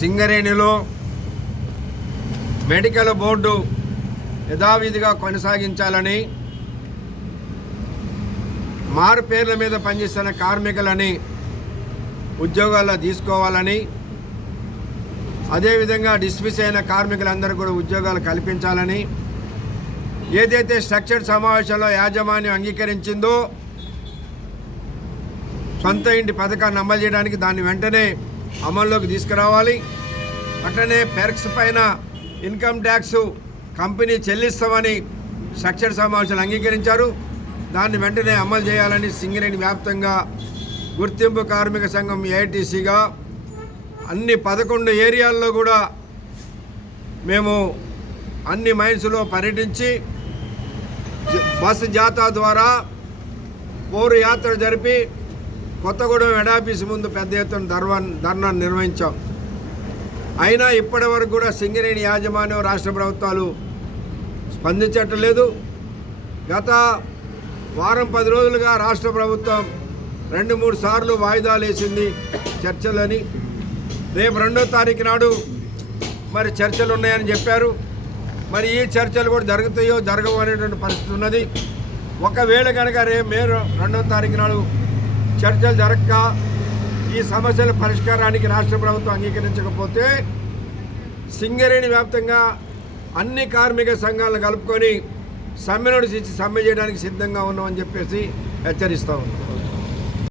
సింగరేణిలో medical board యథావిధిగా కొనసాగించాలని, మారు పేర్ల మీద పనిచేస్తున్న కార్మికులని ఉద్యోగాల్లో తీసుకోవాలని, అదేవిధంగా డిస్మిస్ అయిన కార్మికులందరూ కూడా ఉద్యోగాలు కల్పించాలని, ఏదైతే స్ట్రక్చర్డ్ సమావేశంలో యాజమాన్యం అంగీకరించిందో సొంత ఇంటి పథకాన్ని అమలు చేయడానికి దాన్ని వెంటనే అమల్లోకి తీసుకురావాలి. అట్లనే పెర్క్స్ పైన ఇన్కమ్ ట్యాక్స్ కంపెనీ చెల్లిస్తామని స్ట్రక్చర్డ్ సమావేశాలు అంగీకరించారు. దాన్ని వెంటనే అమలు చేయాలని సింగరేణి వ్యాప్తంగా గుర్తింపు కార్మిక సంఘం ఏఐటీసీగా అన్ని 11 ఏరియాల్లో కూడా మేము అన్ని మైన్స్లో పర్యటించి బస్సు జాతా ద్వారా పౌరు యాత్ర జరిపి కొత్తగూడెం హెడ్ ఆఫీస్ ముందు పెద్ద ఎత్తున ధర్నా నిర్వహించాం. అయినా ఇప్పటి వరకు కూడా సింగరేణి యాజమాన్యం, రాష్ట్ర ప్రభుత్వాలు స్పందించటం లేదు. గత వారం 10 రోజులుగా రాష్ట్ర ప్రభుత్వం 2-3 సార్లు వాయిదాలు వేసింది చర్చలని. రేపు 2వ తారీఖు నాడు మరి చర్చలు ఉన్నాయని చెప్పారు. మరి ఈ చర్చలు కూడా జరుగుతాయో జరగవు అనేటువంటి పరిస్థితి ఉన్నది. ఒకవేళ కనుక రేపు మే 2వ తారీఖు నాడు చర్చలు జరగక ఈ సమస్యల పరిష్కారానికి రాష్ట్ర ప్రభుత్వం అంగీకరించకపోతే సింగరేణి వ్యాప్తంగా అన్ని కార్మిక సంఘాలను కలుపుకొని సమ్మె నోటీస్ ఇచ్చి సమ్మె చేయడానికి సిద్ధంగా ఉన్నామని చెప్పేసి హెచ్చరిస్తూ ఉన్నాం.